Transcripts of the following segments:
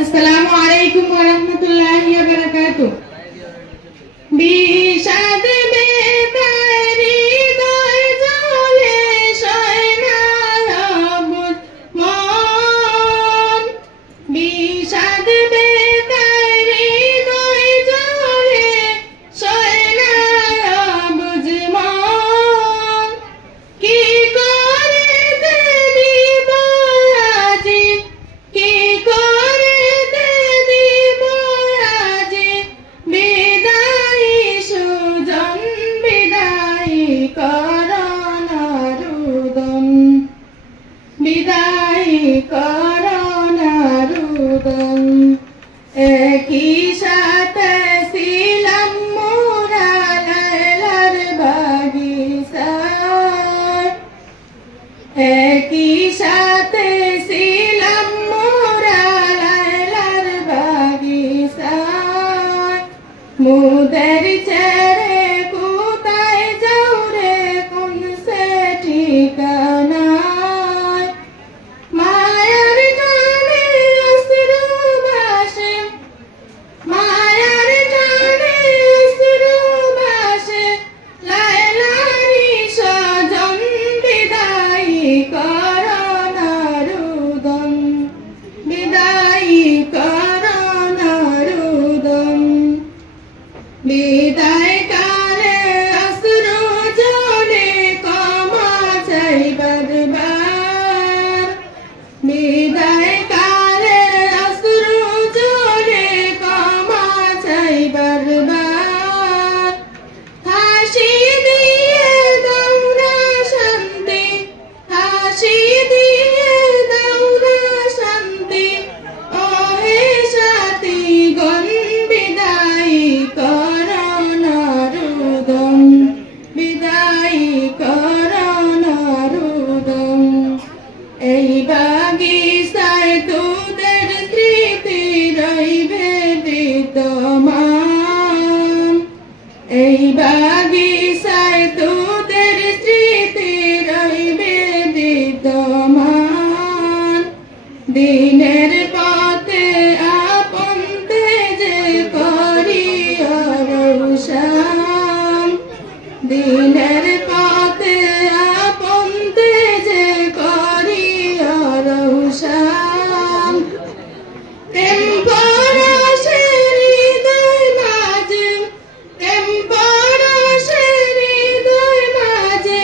আসসালামু আলাইকুম ওয়া রাহমাতুল্লাহি ওয়া বারাকাতুহু। বিষাদ বেতারি দয় জলে শয়না অবুঝ মন। বিষাদ বেতারি দয় জলে শয়না অবুঝ মন। কি করে দিব আজি, কি করে দিব আজি বিদায়ী সুজন, বিদায়ী করণ রুদন, বিদায়ী করণ রুদন। একই সাথে ছিলাম মোরা লায়লার বাগিচায়, একই সাথে ছিলাম মোরা লায়লার বাগিচায়। মুদের ছেড়ে কোথায় যাও রে, কোন সে ঠিকানায়। মায়ার টানে অশ্রু ভাসে, মায়ার টানে অশ্রু ভাসে লায়লারি স্বজন, বিদায়ী করণ রুদন, বিদায়ী করণ রুদন। বিদায় কালে অশ্রু জলে ক্ষমা চাইবার বার, বিদায় কালে অশ্রু জলে ক্ষমা চাইবার বার। হাসি দিয়ে দাও না শান্তি, হাসি দিয়ে দাও না শান্তি ওহে সাথী গণ, বিদায়ী করণ রুদন, বিদায়ী করণ রুদন। এই বাগিচায় তোদের স্মৃতি রইবে বিদ্যমান, এই বাগিচায় তোদের স্মৃতি রইবে বিদ্যমান। দিনের পথে আপন তেজে করিয়া রোশন, দিনের পথে আপন তেজে করিয়া রোশন। প্রেম পরশে হৃদয় মাঝে, প্রেম পরশে হৃদয় মাঝে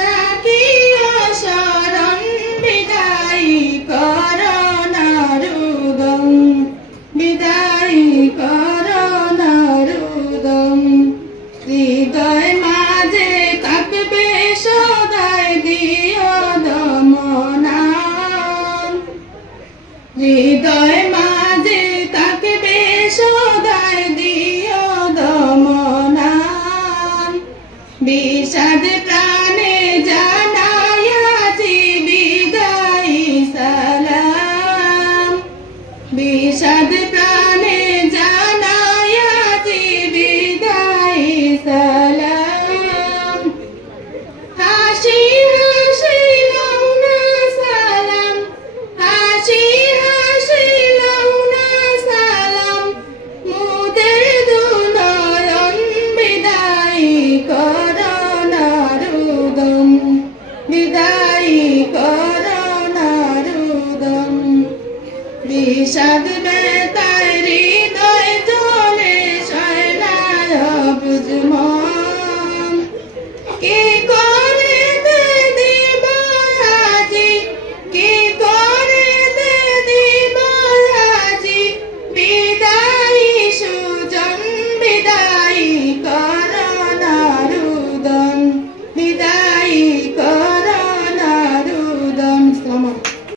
রাখিয়া শরণ, বিদায়ী করণ রুদন, বিদায়ী করণ রুদন। হৃদয় মাঝে থাকবে সদাই দিও দমনান, হৃদয় মাঝে থাকবে সদাই দিও দমনান। বিষাদ প্রাণে জানাইয়াছি বিদায়ী সালাম, বিষাদ প্রাণে জানাইয়াছি বিদায়ী সালাম। হাসি হাসি লও না সালাম, হাসি হাসি লও না সালাম মুদের দুনয়ন, বিদায়ী করণ রুদন, বিদায়ী করণ রুদন। বিষাদ বেতায় হৃদয়